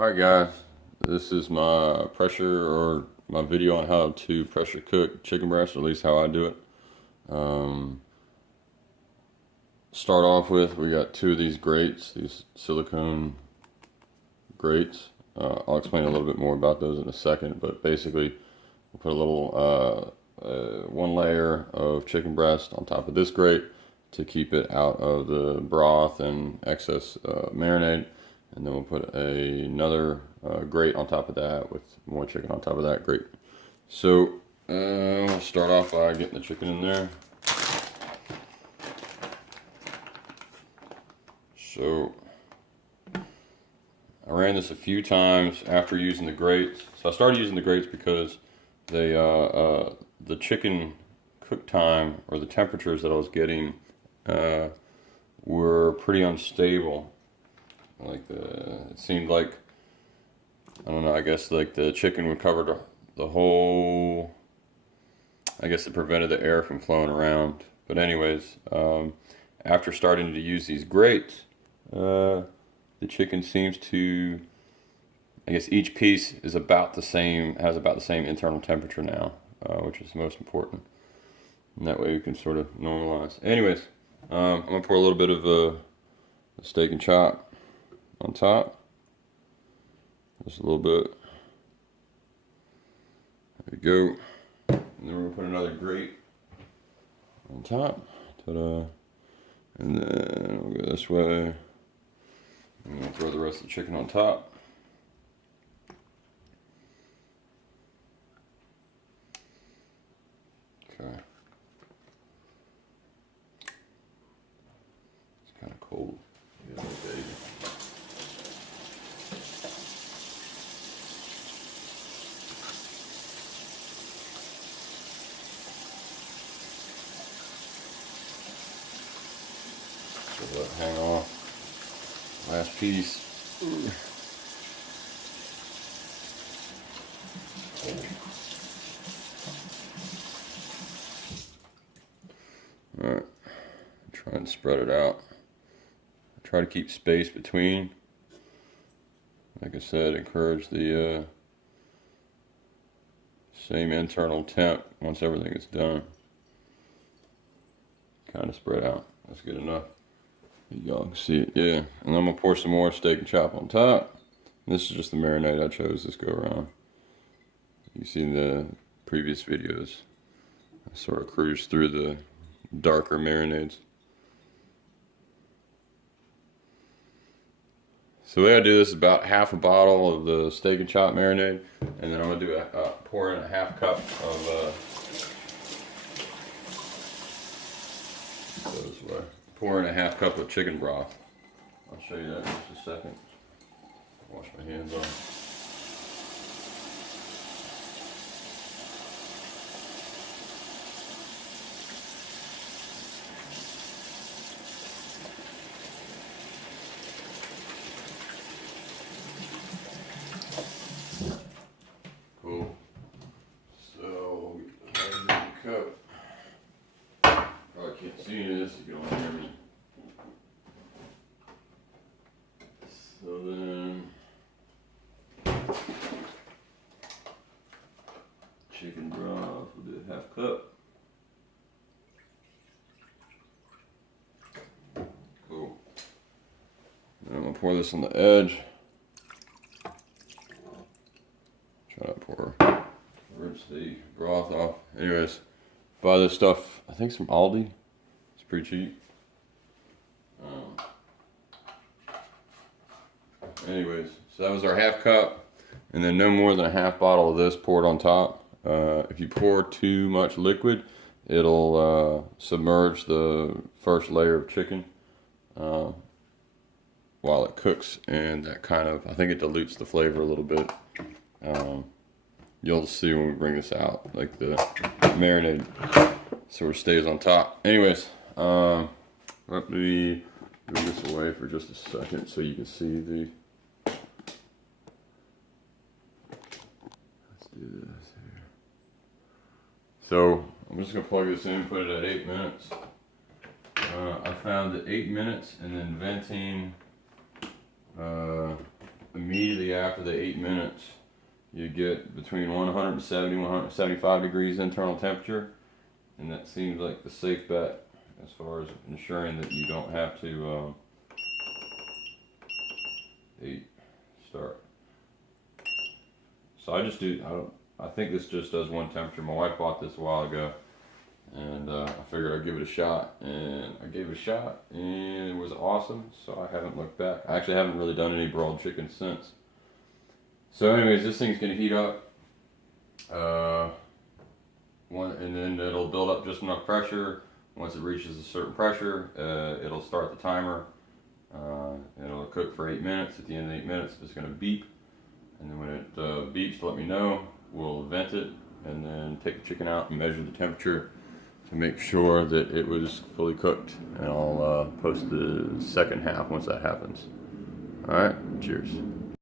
Alright guys, this is my pressure or my video on how to pressure cook chicken breast, or at least how I do it. Start off with, we got two of these grates, these silicone grates. I'll explain a little bit more about those in a second, but basically we'll put a little one layer of chicken breast on top of this grate to keep it out of the broth and excess marinade. And then we'll put another grate on top of that with more chicken on top of that grate. So we'll start off by getting the chicken in there. So I ran this a few times after using the grates. So I started using the grates because they the chicken cook time, or the temperatures that I was getting, were pretty unstable. Like it seemed like, I don't know, I guess like the chicken would cover the whole, I guess it prevented the air from flowing around. But anyways, after starting to use these grates, the chicken seems to, I guess each piece is about the same, has about the same internal temperature now, which is most important. And that way we can sort of normalize. Anyways, I'm gonna pour a little bit of a steak and chop on top, just a little bit. There we go. And then we're gonna put another grate on top. Ta-da! And then we'll go this way. And we'll throw the rest of the chicken on top. Okay. It's kind of cold. Yeah, baby. Let it hang off. Last piece. Alright, try and spread it out. Try to keep space between. Like I said, encourage the same internal temp once everything is done. Kind of spread out. That's good enough. Y'all can see it, yeah. And I'm gonna pour some more steak and chop on top. This is just the marinade I chose this go around. You see in the previous videos, I sort of cruised through the darker marinades. So the way I do this is about half a bottle of the steak and chop marinade, and then I'm gonna do pour in a half cup of go this way. Pour in a half cup of chicken broth. I'll show you that in just a second. Wash my hands off. Cool. So, here's the cup. Probably can't see any of this, you can only hear me. So then, chicken broth, we'll do a half cup. Cool. Then I'm gonna pour this on the edge. Try to pour, rinse the broth off. Anyways, buy this stuff, I think it's from Aldi. It's pretty cheap. Anyways, so that was our half cup, and then no more than a half bottle of this poured on top. If you pour too much liquid, it'll submerge the first layer of chicken while it cooks, and that kind of, I think it dilutes the flavor a little bit. You'll see when we bring this out, like the marinade sort of stays on top. Anyways, let me move this away for just a second so you can see the, let's do this here. So I'm just gonna plug this in, put it at 8 minutes. I found that 8 minutes and then venting immediately after the 8 minutes, you get between 170 and 175 degrees internal temperature, and that seems like the safe bet as far as ensuring that you don't have to start. So I just do, I think this just does one temperature. My wife bought this a while ago, and I figured I'd give it a shot, and I gave it a shot, and it was awesome. So I haven't looked back. I actually haven't really done any broiled chicken since. So anyways, this thing's gonna heat up, and then it'll build up just enough pressure. Once it reaches a certain pressure, it'll start the timer. It'll cook for 8 minutes. At the end of 8 minutes, it's gonna beep, and then when it beeps, let me know. We'll vent it, and then take the chicken out and measure the temperature to make sure that it was fully cooked. And I'll post the second half once that happens. All right, cheers.